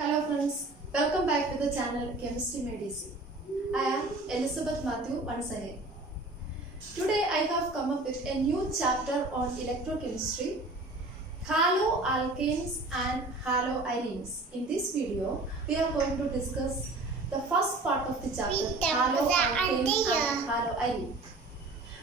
Hello friends, welcome back to the channel Chemistry Made Easy. I am Elizabeth Matthew once again. Today I have come up with a new chapter on electrochemistry, haloalkanes and haloarenes. In this video, we are going to discuss the first part of the chapter, haloalkanes and haloarene.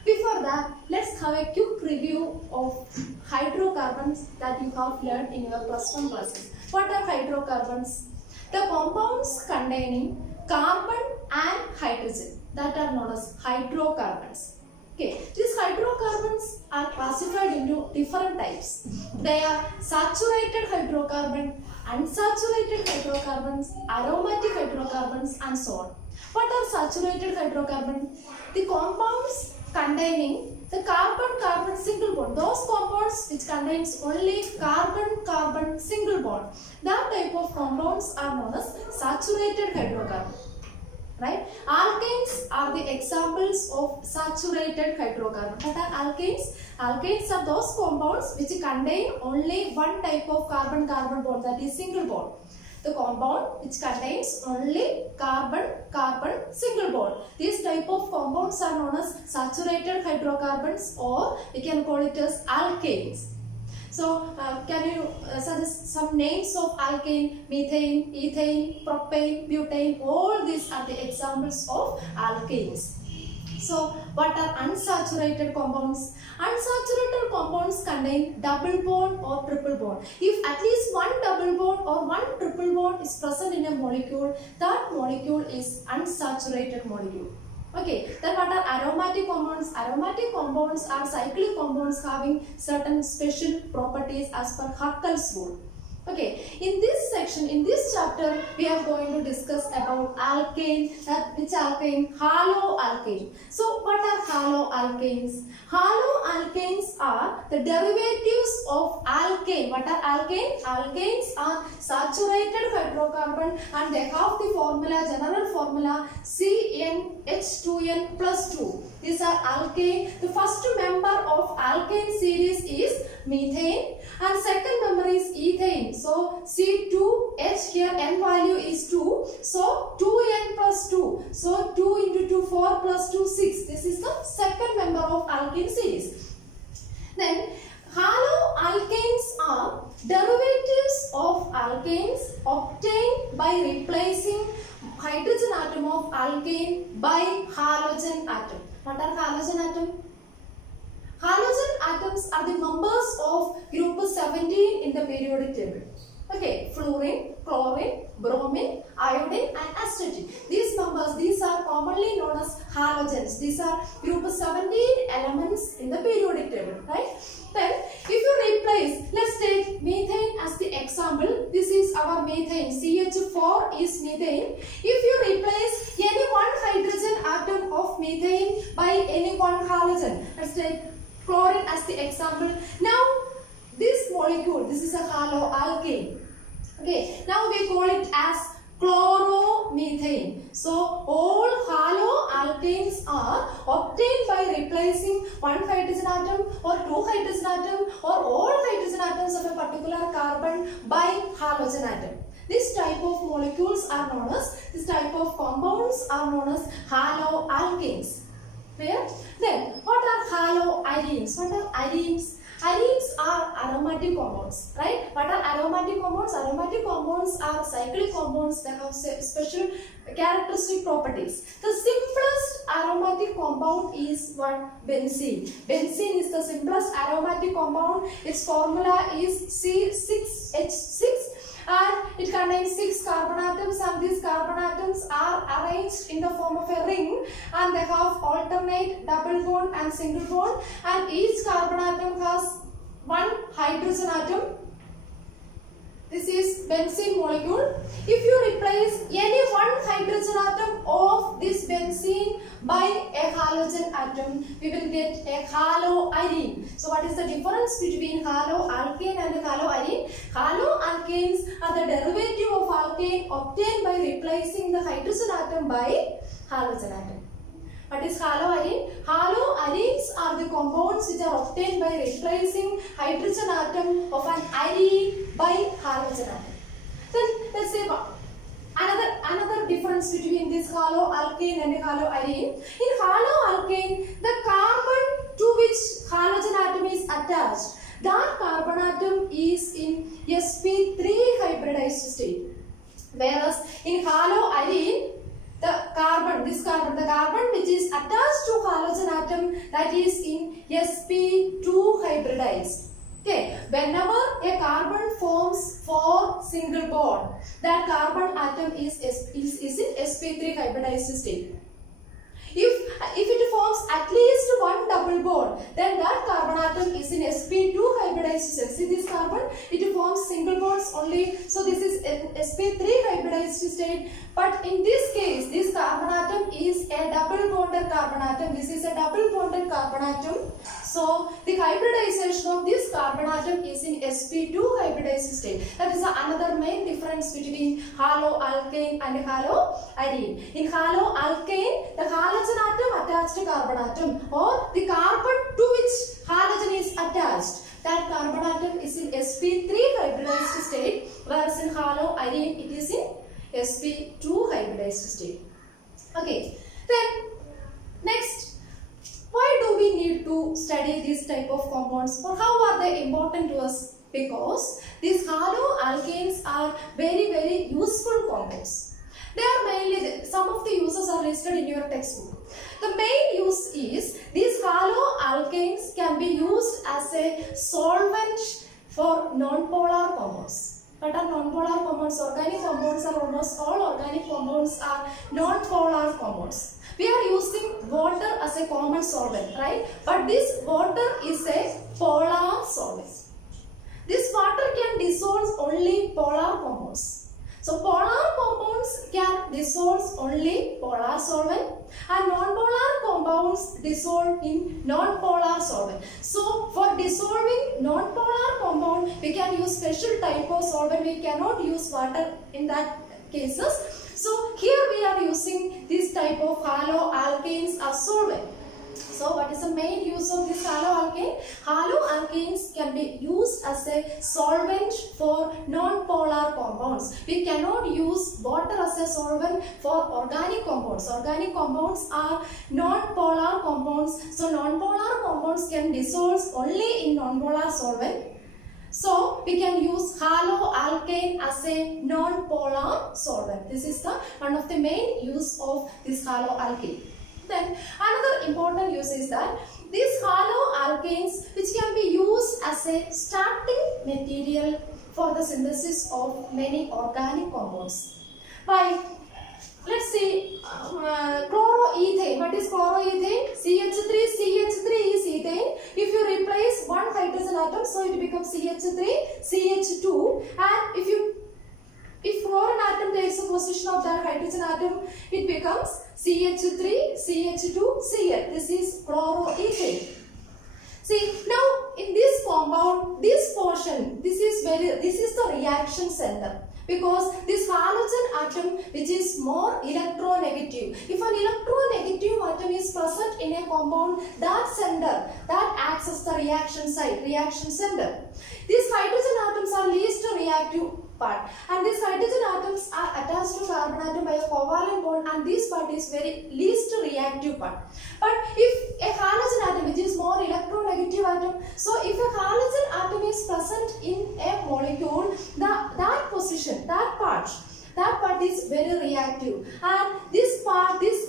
Before that, let's have a quick review of hydrocarbons that you have learned in your plus 1 classes. What are hydrocarbons? The compounds containing carbon and hydrogen that are known as hydrocarbons. Okay, these hydrocarbons are classified into different types. They are saturated hydrocarbon, unsaturated hydrocarbons, aromatic hydrocarbons, and so on. What are saturated hydrocarbons? The compounds containing the carbon-carbon single bond. Those compounds which contains only carbon-carbon single bond. That type of compounds are known as saturated hydrocarbon. Right? Alkanes are the examples of saturated hydrocarbon. What are alkanes? Alkanes are those compounds which contain only one type of carbon-carbon bond, that is single bond. The compound which contains only carbon-carbon single bond. These type of compounds are known as saturated hydrocarbons, or we can call it as alkanes. So, can you suggest some names of alkane? Methane, ethane, propane, butane. All these are the examples of alkanes. So, what are unsaturated compounds? Unsaturated compounds contain double bond or triple bond. If at least one double bond or one triple bond is present in a molecule, that molecule is unsaturated molecule. Okay, then what are aromatic compounds? Aromatic compounds are cyclic compounds having certain special properties as per Huckel's rule. Okay, in this section, in this chapter, we are going to discuss about alkane. Which alkane? Haloalkane. So, what are haloalkanes? Haloalkanes are the derivatives of alkane. What are alkane? Alkanes are saturated hydrocarbon and they have the formula, general formula CnH2n plus 2. These are alkane. The first member of alkane series is methane and second member is ethane. So C2H here n value is 2. So 2n plus 2. So 2 into 2 4 plus 2 6. This is the second member of alkene series. Then haloalkanes are derivatives of alkanes obtained by replacing hydrogen atom of alkane by halogen atom. What are halogen atom? Halogen atoms are the members of group 17 in the periodic table. Okay, fluorine, chlorine, bromine, iodine and astatine. These members, these are commonly known as halogens. These are group 17 elements in the periodic table, right? Then, if you replace, let's take methane as the example. This is our methane. CH4 is methane. If you replace any one hydrogen atom of methane by any one halogen, let's take chlorine as the example. Now, this molecule, this is a haloalkane. Okay, now we call it as chloromethane. So, all haloalkanes are obtained by replacing one hydrogen atom or two hydrogen atom or all hydrogen atoms of a particular carbon by halogen atom. This type of molecules are known as, this type of compounds are known as haloalkanes. Clear? Then, what are haloarenes? What are arenes? Arenes are aromatic compounds, right? What are aromatic compounds? Aromatic compounds are cyclic compounds that have special characteristic properties. The simplest aromatic compound is what? Benzene. Benzene is the simplest aromatic compound. Its formula is C6H6. And it contains 6 carbon atoms, and these carbon atoms are arranged in the form of a ring, and they have alternate double bond and single bond, and each carbon atom has one hydrogen atom. This is benzene molecule. If you replace any one hydrogen atom of this benzene by a halogen atom, we will get a haloarene. So, what is the difference between haloalkane and haloarene? Haloalkanes are the derivative of alkane obtained by replacing the hydrogen atom by halogen atom. What is haloarene? Haloarenes are the compounds which are obtained by replacing hydrogen atom of an arene by halogen atom. Then let's say another difference between this haloalkane and haloarine. In haloalkane, the carbon to which halogen atom is attached, that carbon atom is in sp3 hybridized state. Whereas in haloarine, the carbon which is attached to halogen atom, that is in sp2 hybridized. Okay, whenever a carbon forms 4 single bond, that carbon atom is in sp3 hybridized state. If it forms at least 1 double bond, then that carbon atom is in sp2 hybridized state. See this carbon, it forms single bonds only, so this is in sp3 hybridized state. But in this case, this carbon atom is a double bonded carbon atom. This is a double bonded carbon atom. So the hybridization of this carbon atom is in sp2 hybridized state. That is another main difference between haloalkane and haloarine. In haloalkane, the halogen atom attached to carbon atom, or the carbon to which halogen is attached, that carbon atom is in sp3 hybridized state, whereas in haloarine it is in sp2 hybridized state. Okay, then next, why do we need to study this type of compounds, or how are they important to us? Because these haloalkanes are very useful compounds. They are mainly, some of the uses are listed in your textbook. The main use is these haloalkanes can be used as a solvent for non-polar compounds. What are non-polar compounds? Organic compounds are almost all organic compounds are non-polar compounds. We are using water as a common solvent, right? But this water is a polar solvent. This water can dissolve only polar compounds. So polar compounds can dissolve only polar solvent, and non-polar compounds dissolve in non-polar solvent. So for dissolving non-polar compound, we can use special type of solvent. We cannot use water in that cases. So here we are using this type of haloalkanes as solvent. So what is the main use of this haloalkane? Haloalkanes can be used as a solvent for non-polar compounds. We cannot use water as a solvent for organic compounds. Organic compounds are non-polar compounds. So non-polar compounds can dissolve only in non-polar solvent. So we can use haloalkane as a non-polar solvent. This is one of the main use of this haloalkane. Then another important use is that these haloalkanes, which can be used as a starting material for the synthesis of many organic compounds. By, let's see, chloroethane. What is chloroethane? CH3 is ethane. If you replace one hydrogen atom, so it becomes CH3, CH2, and if fluorine atom takes the position of that hydrogen atom, it becomes CH3, CH2, Cl. This is chloroethane. See, now in this compound, this portion, this is the reaction center. Because this halogen atom, which is more electronegative. If an electronegative atom is present in a compound, that center, that acts as the reaction site, reaction center. These hydrogen atoms are least reactive part, and these hydrogen atoms are attached to carbon atom by a covalent bond, and this part is very least reactive part. But if a halogen atom, which is more electronegative atom, so if a halogen atom is present in a molecule, that position, that part is very reactive, and this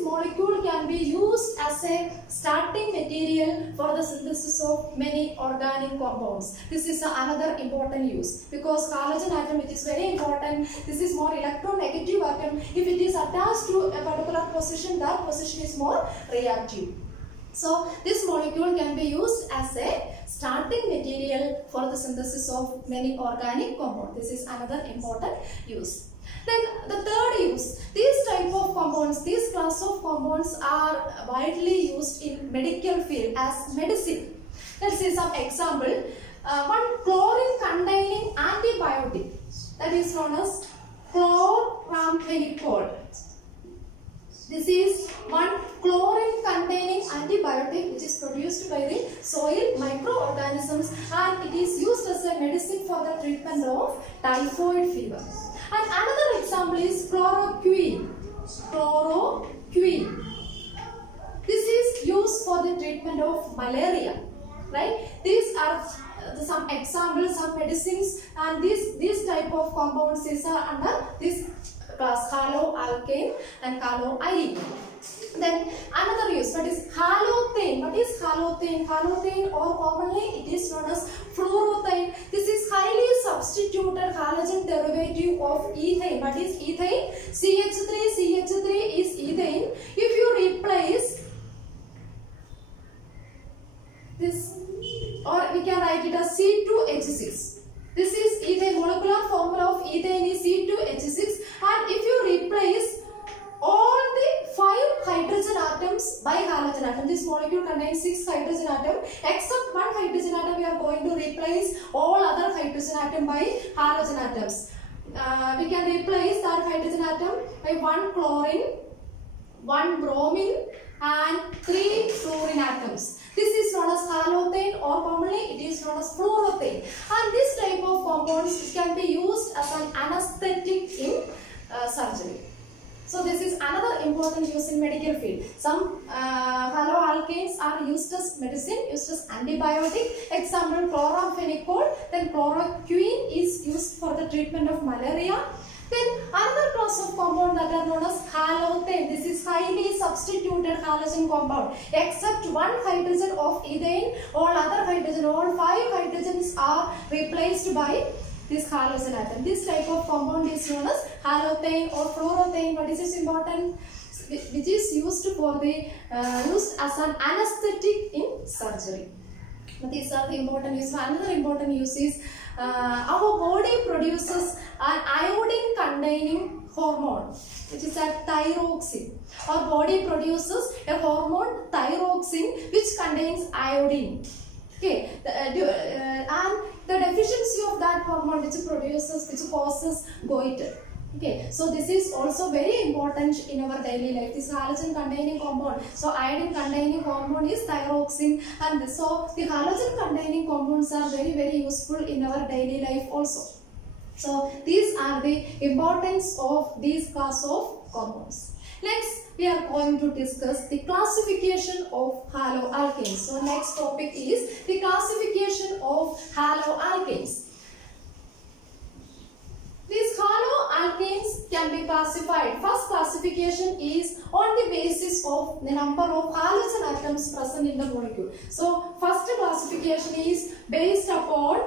molecule can be used as a starting material for the synthesis of many organic compounds. This is another important use, because halogen atom, which is very important, this is more electronegative atom. If it is attached to a particular position, that position is more reactive. So this molecule can be used as a starting material for the synthesis of many organic compounds. This is another important use. Then the third use, these type of compounds, this class of compounds are widely used in medical field as medicine. Let's see some example. One chlorine containing antibiotic, that is known as chloramphenicol. This is one chlorine containing antibiotic which is produced by the soil microorganisms, and it is used as a medicine for the treatment of typhoid fever. And another example is chloroquine. Chloroquine. This is used for the treatment of malaria, right? These are some examples, some medicines, and these type of compounds are under this class, haloalkane and haloarine. Then another use, what is halothane? What is halothane? Halothane, or commonly it is known as fluorothane. This is highly substituted halogen derivative of ethane. What is ethane? CH3 is ethane. If you replace this, or we can write it as C2H6. This is ethane. Molecular formula of ethane is C2H6, and if you replace all the 5 hydrogen atoms by halogen atom, this molecule contains 6 hydrogen atoms, except 1 hydrogen atom we are going to replace all other hydrogen atom by halogen atoms. We can replace that hydrogen atom by 1 chlorine, 1 bromine and 3 fluorine atoms. This is known as halothane, or commonly it is known as fluorothane. And this type of compounds can be used as an anesthetic in surgery. So this is another important use in medical field. Some haloalkanes are used as medicine, used as antibiotic. Example, chloramphenicol. Then chloroquine is used for the treatment of malaria. Then another class of compound that are known as halothane. This is highly substituted halogen compound. Except 1 hydrogen of ethane, all other hydrogen, all 5 hydrogens are replaced by this halogen atom. This type of compound is known as halothane or fluorothane. But this is important, which is used for the used as an anesthetic in surgery. But these are the important uses. Another important use is our body produces an iodine containing hormone, which is a thyroxine. Our body produces a hormone thyroxine which contains iodine. Okay, and the deficiency of that hormone which causes goiter. Okay, so this is also very important in our daily life. This halogen containing compound. So iodine containing compound is thyroxine, and so the halogen containing compounds are very useful in our daily life also. So these are the importance of these class of compounds. Next, we are going to discuss the classification of haloalkanes. So next topic is the classification of haloalkanes. These haloalkanes can be classified. First classification is on the basis of the number of halogen atoms present in the molecule. So first classification is based upon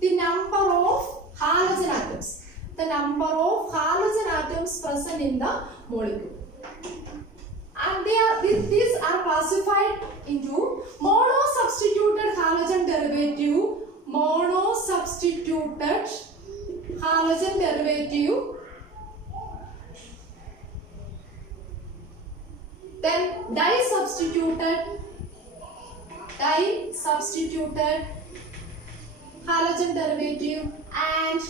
the number of halogen atoms. The number of halogen atoms present in the molecule. And these are classified into monosubstituted halogen derivative, then disubstituted halogen derivative, and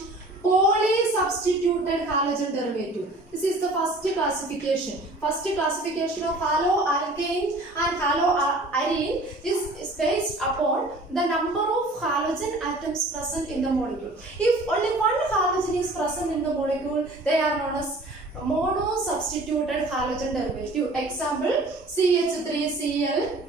polysubstituted halogen derivative. This is the first classification. First classification of haloalkane and haloarine is based upon the number of halogen atoms present in the molecule. If only 1 halogen is present in the molecule, they are known as monosubstituted halogen derivative. Example, CH3Cl,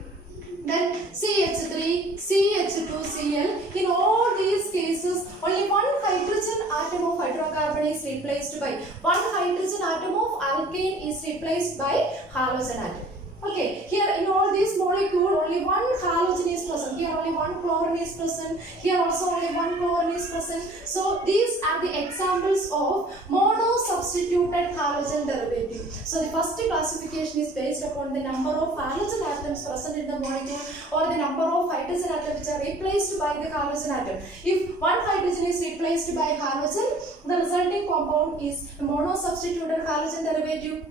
then CH3, CH2Cl. In all these cases, only 1 hydrogen atom of hydrocarbon is replaced by 1 hydrogen atom of alkane is replaced by halogen atom. Okay, here in all these molecules, only 1 halogen is present. Here only 1 chlorine is present. Here also only 1 chlorine is present. So these are the examples of monosubstituted halogen derivative. So the first classification is based upon the number of halogen atoms present in the molecule, or the number of hydrogen atoms which are replaced by the halogen atom. If 1 hydrogen is replaced by halogen, the resulting compound is a monosubstituted halogen derivative.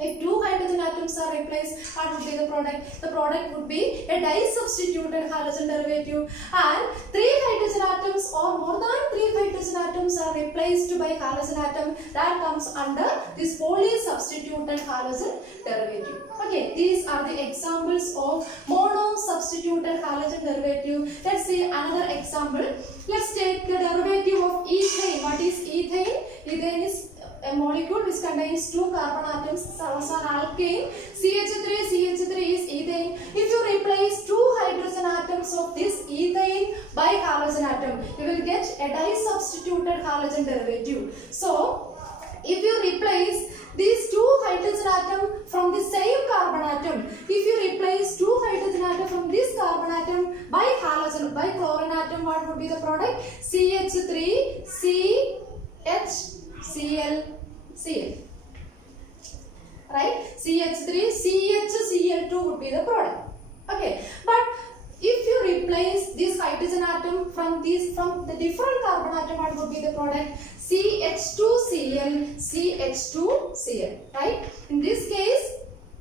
If 2 hydrogen atoms are replaced, what would be the product? The product would be a disubstituted halogen derivative. And 3 hydrogen atoms or more than 3 hydrogen atoms are replaced by halogen atom, that comes under this polysubstituted halogen derivative. Okay, these are the examples of monosubstituted halogen derivative. Let's see another example. Let's take the derivative of ethane. What is ethane? which contains 2 carbon atoms is also an alkane. CH3 is ethane. If you replace 2 hydrogen atoms of this ethane by halogen atom, you will get a disubstituted halogen derivative. So, if you replace these 2 hydrogen atom from the same carbon atom, if you replace 2 hydrogen atom from this carbon atom by halogen, by chlorine atom, what would be the product? CH3 CHCl Cl. Right? CH3 CHCl2 would be the product. Okay, but if you replace this hydrogen atom from the different carbon atom, what would be the product? CH2Cl CH2Cl. Right? In this case,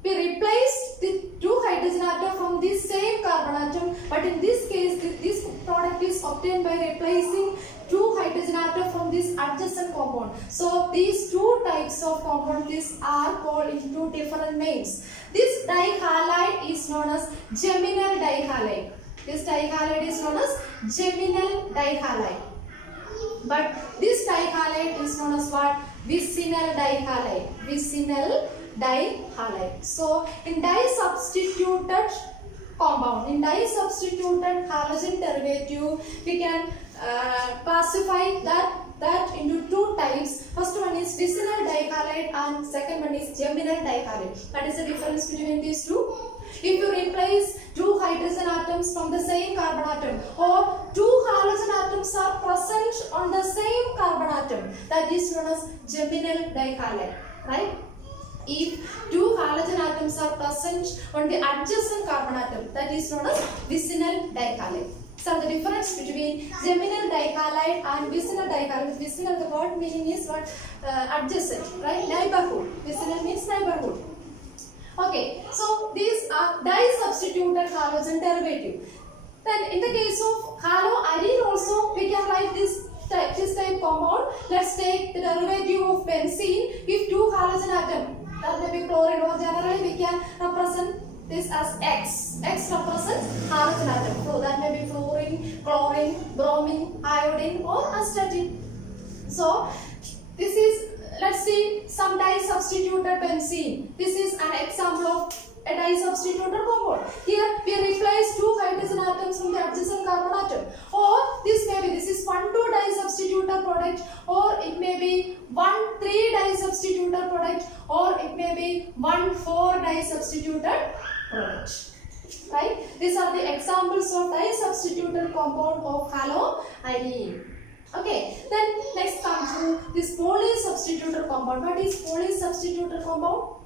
we replace the 2 hydrogen atom from this same carbon atom, but in this case, this product is obtained by replacing 2 hydrogen atom from this adjacent compound. So these 2 types of compounds are called in 2 different names. This dihalide is known as geminal dihalide. This dihalide is known as geminal dihalide. But this dihalide is known as what? Vicinal dihalide. Vicinal dihalide. So in disubstituted compound, in disubstituted halogen derivative, we can classify that into 2 types. First one is vicinal dihalide and second one is geminal dihalide. What is the difference between these 2? If you replace 2 hydrogen atoms from the same carbon atom, or 2 halogen atoms are present on the same carbon atom, that is known as geminal dihalide, right? If 2 halogen atoms are present on the adjacent carbon atom, that is known as vicinal dihalide. So the difference between geminal dihalide and vicinal dihalide. Vicinal, the word meaning is what? Adjacent, right? Neighborhood. Vicinal means neighborhood. Okay, so these are disubstituted halogen derivative. Then in the case of haloarine also, we can write this type compound. Let's take the derivative of benzene. If 2 halogen atom, that may be chlorine, or generally we can represent this as X. X represents halogen atom. So that may be fluorine, chlorine, bromine, iodine or astatine. So this is, let's see some disubstituted benzene. This is an example of a disubstituted compound. Here we replace 2 hydrogen atoms from the adjacent carbon atom. Or this is 1,2 disubstituted product, or it may be 1,3 disubstituted product, or it may be 1,4 disubstituted product. Right? These are the examples of disubstituted compound of haloarine. Okay, then next come to this polysubstituted compound. What is polysubstituted compound?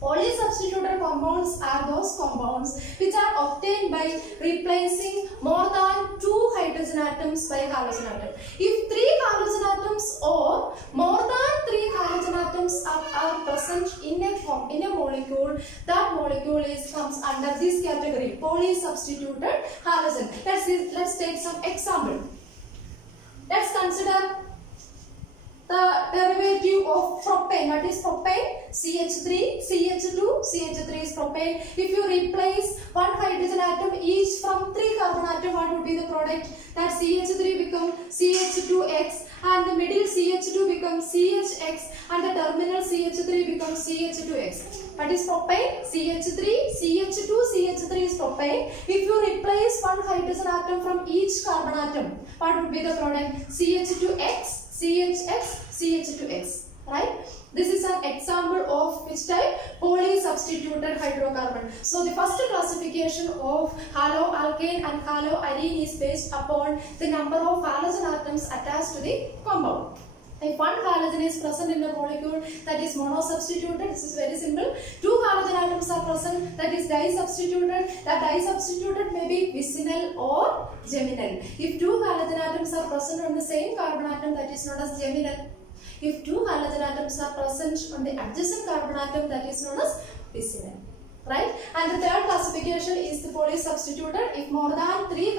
Polysubstituted compounds are those compounds which are obtained by replacing more than 2 hydrogen atoms by halogen atom. If 3 halogen atoms or more than 3 halogen atoms are present in a molecule, that molecule comes under this category, polysubstituted halogen. Let's take some example. Let's consider the derivative of propane. What is propane? CH3, CH2, CH3 is propane. If you replace 1 hydrogen atom each from 3 carbon atom, what would be the product? That CH3 becomes CH2X, and the middle CH2 becomes CHX, and the terminal CH3 becomes CH2X. What is propane? CH3, CH2, CH3 is propane. If you replace 1 hydrogen atom from each carbon atom, what would be the product? CH2X, CHX, CH2X, right? This is an example of which type? Polysubstituted hydrocarbon. So the first classification of haloalkane and haloarine is based upon the number of halogen atoms attached to the compound. If 1 halogen is present in the molecule, that is monosubstituted. This is very simple. 2 halogen atoms are present, that is disubstituted. That disubstituted may be vicinal or geminal. If 2 halogen atoms are present on the same carbon atom, that is known as geminal. If 2 halogen atoms are present on the adjacent carbon atom, that is known as vicinal. Right? And the third classification is the polysubstituted. If more than 3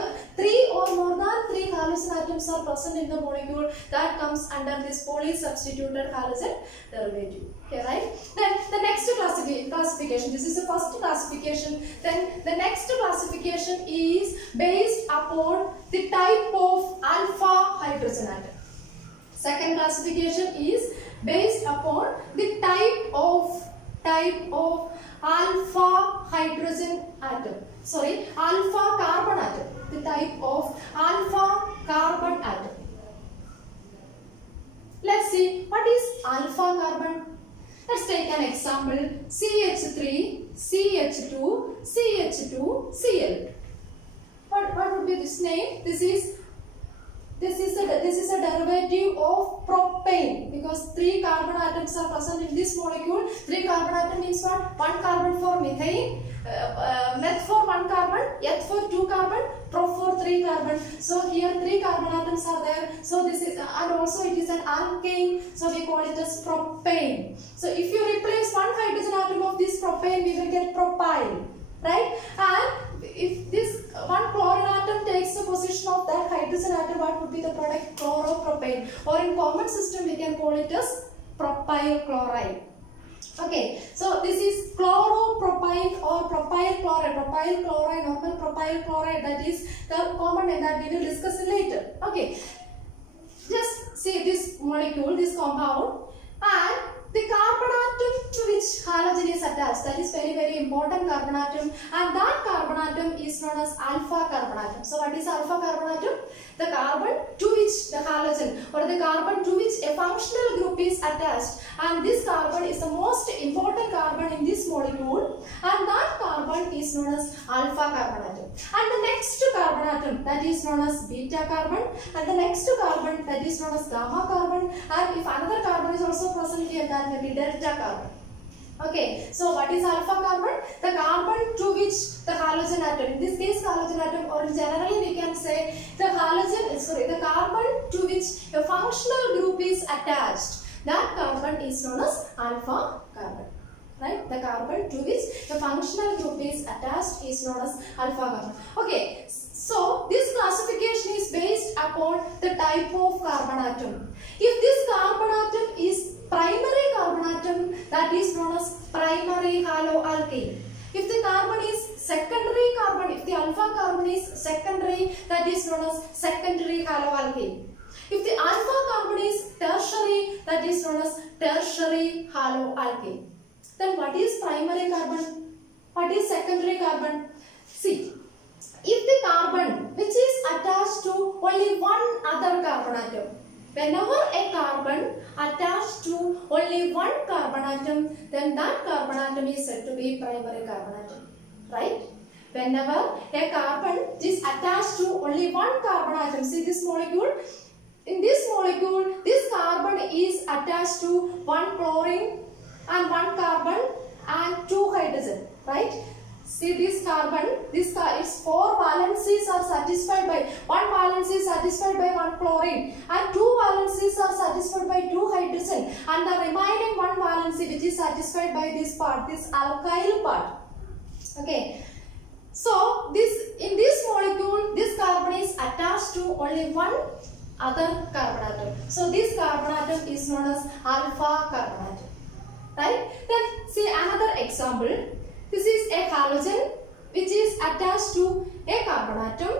or more than 3 halogen atoms are present in the molecule, that comes under this polysubstituted halogen derivative. Okay, right? Then the next classification, this is the first classification. Then the next classification is based upon the type of alpha hydrogen atom. Second classification is based upon the type of alpha hydrogen atom. Sorry, alpha carbon atom. The type of alpha carbon atom. Let's see what is alpha carbon. Let's take an example. CH3, CH2, CH2, Cl. What would be this name? This is a derivative of propane, because 3 carbon atoms are present in this molecule. 3 carbon atom means what? 1 carbon for methane, meth for 1 carbon, eth for 2 carbon, prop for 3 carbon. So here 3 carbon atoms are there. So this is, and also it is an alkane. So we call it as propane. So if you replace 1 hydrogen atom of this propane, we will get propyl, right? And if this 1 chlorine atom takes the position of that hydrogen atom, what would be the product? Chloropropane. Or in common system we can call it as propyl chloride. Okay, so this is chloropropyl or propyl chloride. Propyl chloride, normal propyl chloride, that is the common name that we will discuss later. Okay, just see this molecule, this compound, and the carbon atom to which halogen is attached, that is very important carbon atom, and that carbon atom is known as alpha carbon atom. So what is alpha carbon atom? The carbon to which the halogen or the carbon to which a functional group is attached, and this carbon is the most important carbon in this molecule, and that carbon is known as alpha carbon atom. And the next carbon atom, that is known as beta carbon, and the next carbon, that is known as gamma carbon, and if another carbon is also present here, that may be delta carbon. Okay, so what is alpha carbon? The carbon to which the halogen atom, in this case halogen atom, or generally we can say the the carbon to which a functional group is attached, that carbon is known as alpha carbon. Right? The carbon to which the functional group is attached is known as alpha carbon. Okay, so this classification is based upon the type of carbon atom. If this carbon atom is primary carbon atom, that is known as primary haloalkane. If the carbon is secondary carbon, if the alpha carbon is secondary, that is known as secondary haloalkane. If the alpha carbon is tertiary, that is known as tertiary haloalkane. Then what is primary carbon? What is secondary carbon? See, if the carbon which is attached to only one other carbon atom, whenever a carbon attached to only one carbon atom, then that carbon atom is said to be primary carbon atom. Right? Whenever a carbon is attached to only one carbon atom, see this molecule? In this molecule, this carbon is attached to one chlorine and one carbon and 2 hydrogen, right? See this carbon, its 4 valencies are satisfied by, 1 valency is satisfied by 1 chlorine and 2 valencies are satisfied by 2 hydrogen, and the remaining 1 valency which is satisfied by this part, this alkyl part. Okay, so in this molecule, this carbon is attached to only one other carbon atom. So this carbon atom is known as alpha carbon atom. Right? Then see another example. This is a halogen which is attached to a carbon atom,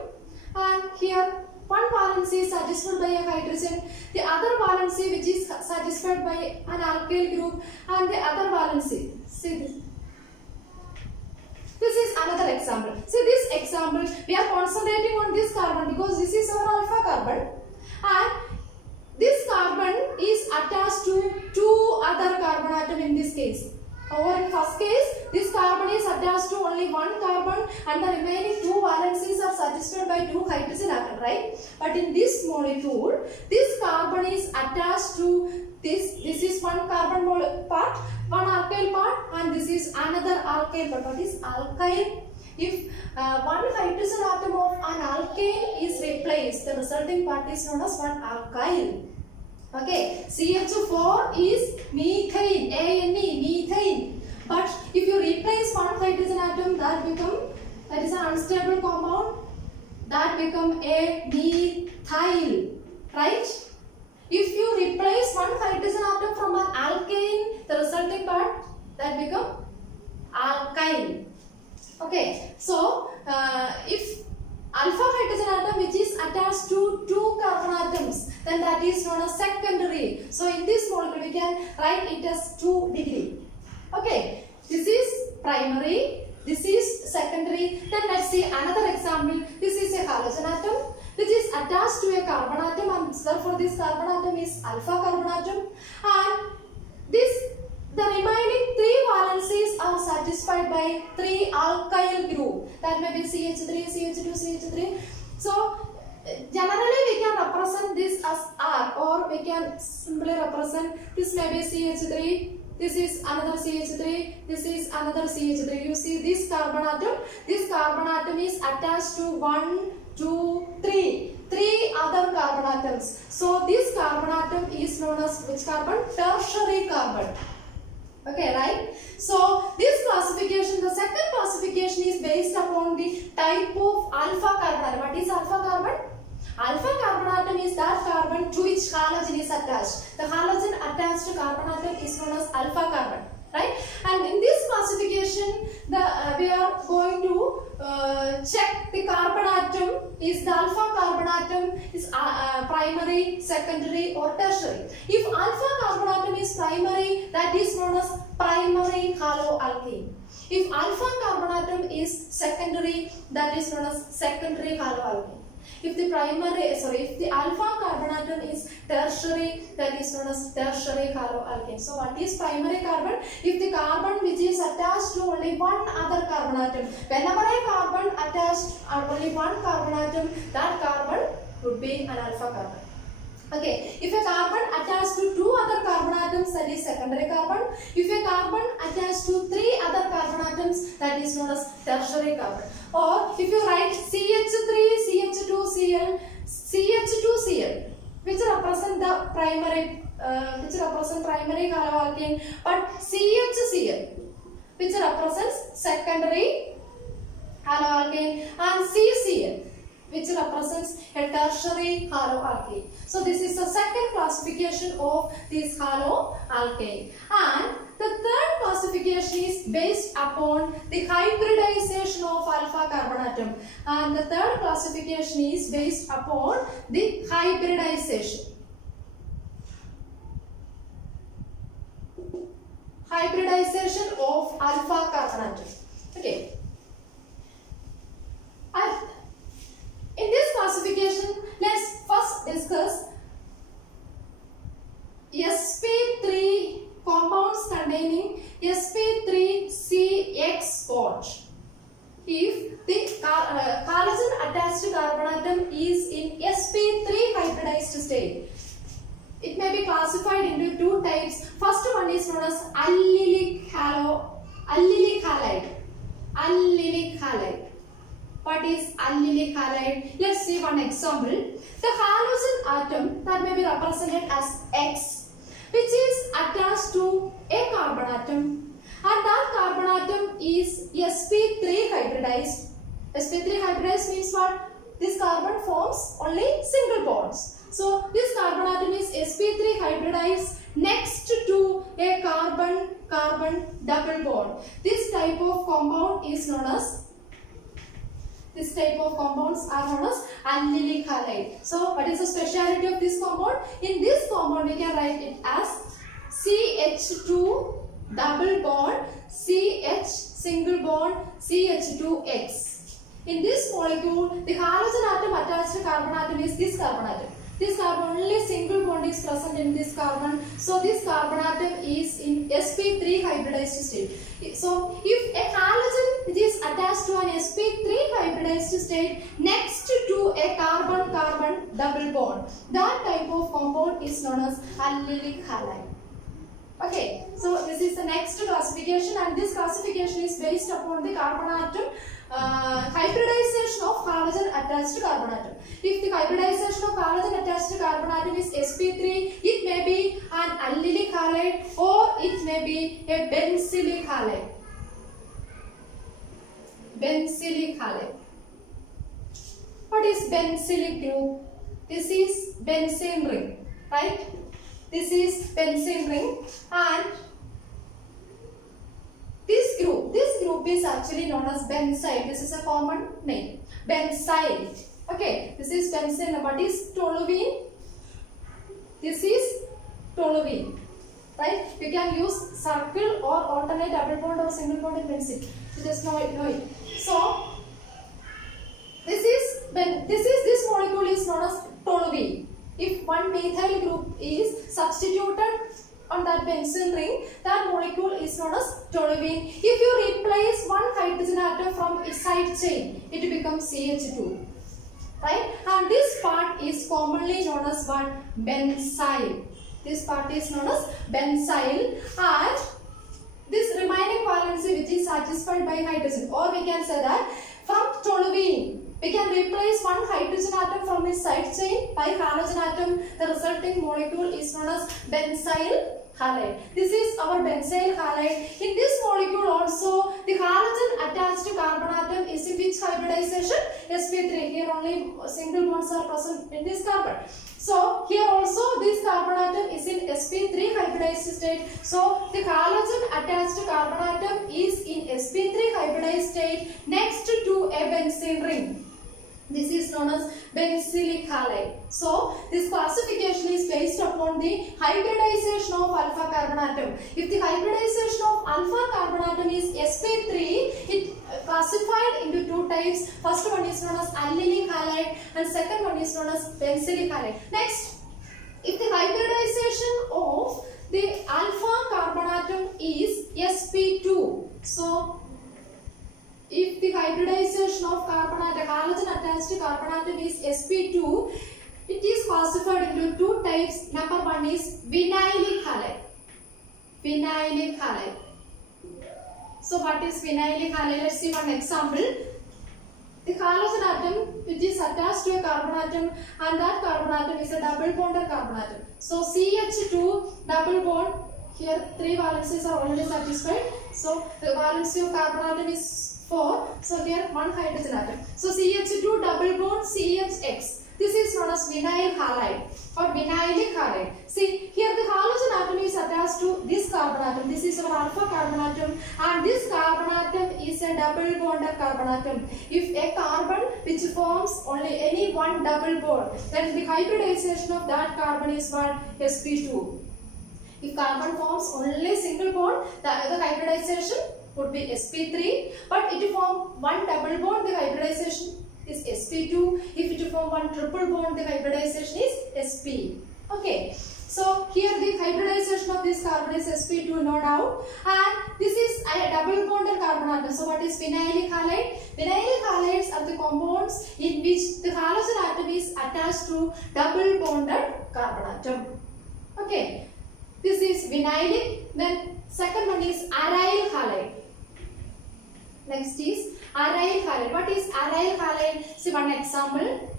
and here one valency is satisfied by a hydrogen, the other valency which is satisfied by an alkyl group, and the other valency. See this. This is another example. See this example, we are concentrating on this carbon because this is our alpha carbon, and this carbon is attached to 2 other carbon atom in this case. Or in first case, this carbon is attached to only 1 carbon and the remaining 2 valencies are satisfied by 2 hydrogen atom, right? But in this molecule, this carbon is attached to this is 1 carbon part, 1 alkyl part, and this is another alkyl part. What is alkyl? If 1 hydrogen atom of an alkane is replaced, the resulting part is known as 1 alkyl. Okay, CH4 is methane, ANE, methane. But if you replace 1 hydrogen atom, that is an unstable compound, that become a methyl, right? If you replace 1 hydrogen atom from an alkane, the resulting part, that become alkyl. Okay, so if alpha hydrogen atom which is attached to 2 carbon atoms, then that that is known as secondary. So in this molecule we can write it as 2 degree. Okay, this is primary, this is secondary. Then let's see another example. This is a halogen atom which is attached to a carbon atom, and therefore this carbon atom is alpha carbon atom, and the remaining 3 valencies are satisfied by 3 alkyl group. That may be CH3, CH2, CH3. So generally we can represent this as R, or we can simply represent this may be CH3, this is another CH3, this is another CH3. You see this carbon atom is attached to 1, 2, 3. 3 other carbon atoms. So this carbon atom is known as which carbon? Tertiary carbon. Okay, right? So this classification, the second classification is based upon the type of alpha carbon atom. What is alpha carbon? Alpha carbon atom is that carbon to which halogen is attached. The halogen attached to carbon atom is known as alpha carbon, right? And in this classification, we are going to check the carbon atom is the alpha carbon atom is primary, secondary or tertiary. If alpha carbon atom is primary, that is known as primary haloalkane. If alpha carbon atom is secondary, that is known as secondary haloalkane. If the alpha carbon atom is tertiary, that is known as tertiary haloalkane. So what is primary carbon? If the carbon which is attached to only one other carbon atom, whenever a carbon attached only one carbon atom, that carbon would be an alpha carbon. Okay, if a carbon attached to 2 other carbon atoms, that is secondary carbon. If a carbon attached to 3 other carbon atoms, that is known as tertiary carbon. Or if you write CH3, CH2Cl, CH2Cl, which represent the primary, haloalkane, but CHCl, which represents secondary haloalkane, and CCl, which represents a tertiary haloalkane. So this is the second classification of this haloalkane. And the third classification is based upon the hybridization of alpha carbon atom. And the third classification is based upon the hybridization. Hybridization of alpha carbon atom. Okay. And in this classification, let's first discuss sp3 compounds containing sp3CX bond. If the halogen attached to carbon atom is in sp3 hybridized state, it may be classified into 2 types. First one is known as allylic halide. Allylic halide. What is allylic halide? Let's see one example. The halogen atom that may be represented as X, which is attached to a carbon atom, and that carbon atom is sp3 hybridized. sp3 hybridized means what? This carbon forms only single bonds. So this carbon atom is sp3 hybridized next to a carbon-carbon double bond. This type of compound is known as compounds are known as allylic halide. So what is the speciality of this compound? In this compound we can write it as CH2 double bond CH single bond CH2X. In this molecule, the halogen atom attached to carbon atom is this carbon atom. This carbon, only single bond is present in this carbon. So this carbon atom is in sp3 hybridized state. So if a halogen which is attached to an sp3 hybridized state next to a carbon-carbon double bond, that type of compound is known as allylic halide. Okay, so this is the next classification, and this classification is based upon the carbon atom hybridization of halogen attached to carbon atom. If the hybridization of halogen attached to carbon atom is sp3, it may be an allylic halide or it may be a benzylic halide. Benzylic halide. What is benzylic group? This is benzene ring, right? This is benzene ring, and this group is actually known as benzyl. This is a common name. Benzyl. Okay, this is benzene. What is toluene? This is toluene. Right? You can use circle or alternate double bond or single bond in benzene. You just know it. So this molecule is known as toluene. If one methyl group is substituted on that benzene ring, that molecule is known as toluene. If you replace one hydrogen atom from its side chain, it becomes CH2. Right? And this part is commonly known as what? Benzyl. This part is known as benzyl, and this remaining valency which is satisfied by hydrogen, or we can say that from toluene we can replace one hydrogen atom from its side chain by halogen atom. The resulting molecule is known as benzyl halide. This is our benzyl halide. In this molecule also the halogen attached to carbon atom is in which hybridization? sp3. Here only single bonds are present in this carbon. So here also this carbon atom is in sp3 hybridized state. So the halogen attached to carbon atom is in sp3 hybridized state next to a benzene ring. This is known as benzylic halide. So this classification is based upon the hybridization of alpha carbon atom. If the hybridization of alpha carbon atom is sp3, it classified into two types. First one is known as allylic halide and second one is known as benzylic halide. Next, if the hybridization of the alpha carbon atom is sp2, so if the hybridization of carbon atom, halogen attached to carbon atom is sp2, it is classified into two types. Number one is vinylic halide. Vinylic halide. So what is vinylic halide? Let's see one example. The halogen atom which is attached to a carbon atom, and that carbon atom is a double bonded carbon atom. So CH2 double bond. Here three valencies are already satisfied. So the valency of carbon atom is 4. So here one hydrogen atom. So CH2 double bond CHX. This is known as vinyl halide or vinylic halide. See, here the halogen atom is attached to this carbon atom. This is our alpha carbon atom, and this carbon atom is a double bonded carbon atom. If a carbon which forms only any one double bond, then the hybridization of that carbon is what? sp2. If carbon forms only single bond, the hybridization would be sp3, but if it form one double bond, the hybridization is sp2. If it form one triple bond, the hybridization is sp. Okay, so here the hybridization of this carbon is sp2, no doubt, and this is a double bonded carbon atom. So what is vinylic halide? Vinylic halides are the compounds in which the halogen atom is attached to double bonded carbon atom. Okay, this is vinylic. Then second one is aryl halide. Next is aryl halide. What is aryl halide? See one example.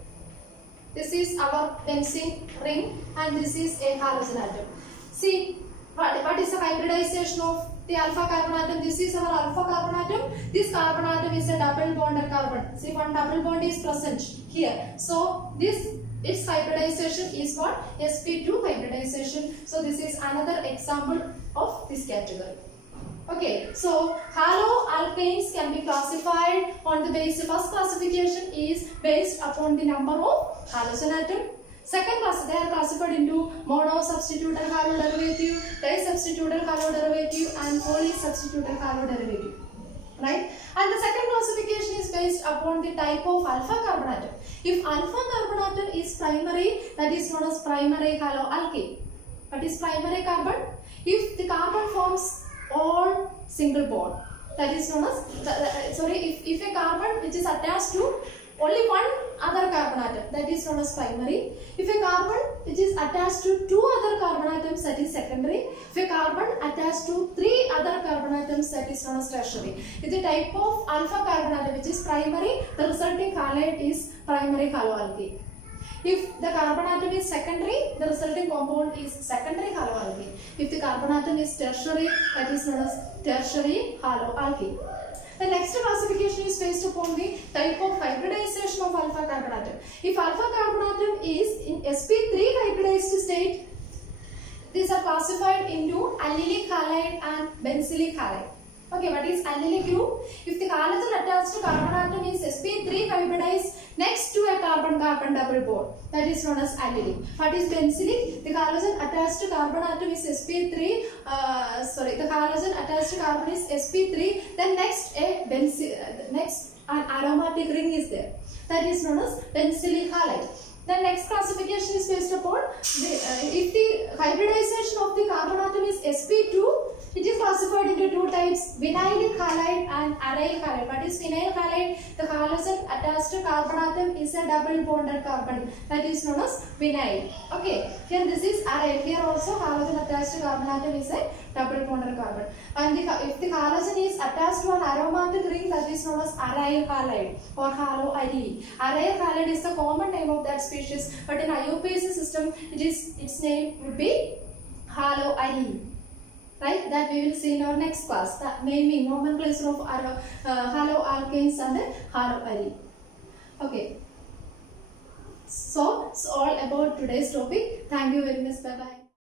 This is our benzene ring and this is a halogen atom. See what is the hybridization of the alpha carbon atom? This is our alpha carbon atom. This carbon atom is a double bonded carbon. See, one double bond is present here. So its hybridization is what? sp2 hybridization. So this is another example of this category. Okay, so haloalkanes can be classified on the basis. First classification is based upon the number of halogen atom. Second class, they are classified into mono-substituted haloderivative, di-substituted haloderivative, and poly-substituted haloderivative. Right? And the second classification is based upon the type of alpha carbon atom. If alpha carbon atom is primary, that is known as primary haloalkane. What is primary carbon? If the carbon forms all single bond, that is known as if a carbon which is attached to only one other carbon atom, that is known as primary. If a carbon which is attached to two other carbon atoms, that is secondary. If a carbon attached to three other carbon atoms, that is known as tertiary. If the type of alpha carbon atom which is primary, the resulting halide is primary haloalkane. If the carbon atom is secondary, the resulting compound is secondary haloalkane. If the carbon atom is tertiary, that is known as tertiary haloalkane. The next classification is based upon the type of hybridization of alpha carbon atom. If alpha carbon atom is in sp3 hybridized state, these are classified into allylic halide and benzylic halide. Okay, what is allylic group? If the halogen attached to carbon atom is sp3 hybridized, next to a carbon-carbon double bond, that is known as allylic. What is benzylic? The halogen attached to carbon atom is sp3. The halogen attached to carbon is sp3. Then next an aromatic ring is there. That is known as benzylic halide. The next classification is based upon if the hybridization of the carbon atom is sp2, it is classified into two types, vinylic halide and aryl halide. What is vinyl halide? The halogen attached to carbon atom is a double bonded carbon, that is known as vinyl. Okay, here this is aryl. Here also halogen attached to carbon atom is a double bonded carbon. And if the halogen is attached to an aromatic ring, that is known as aryl halide or haloaryl. Aryl halide is the common name of that species, but in IUPAC system, its name would be haloaryl. Right, that we will see in our next class. The naming, nomenclature of haloalkanes and haloaryl. Okay. So it's all about today's topic. Thank you very much. Bye bye.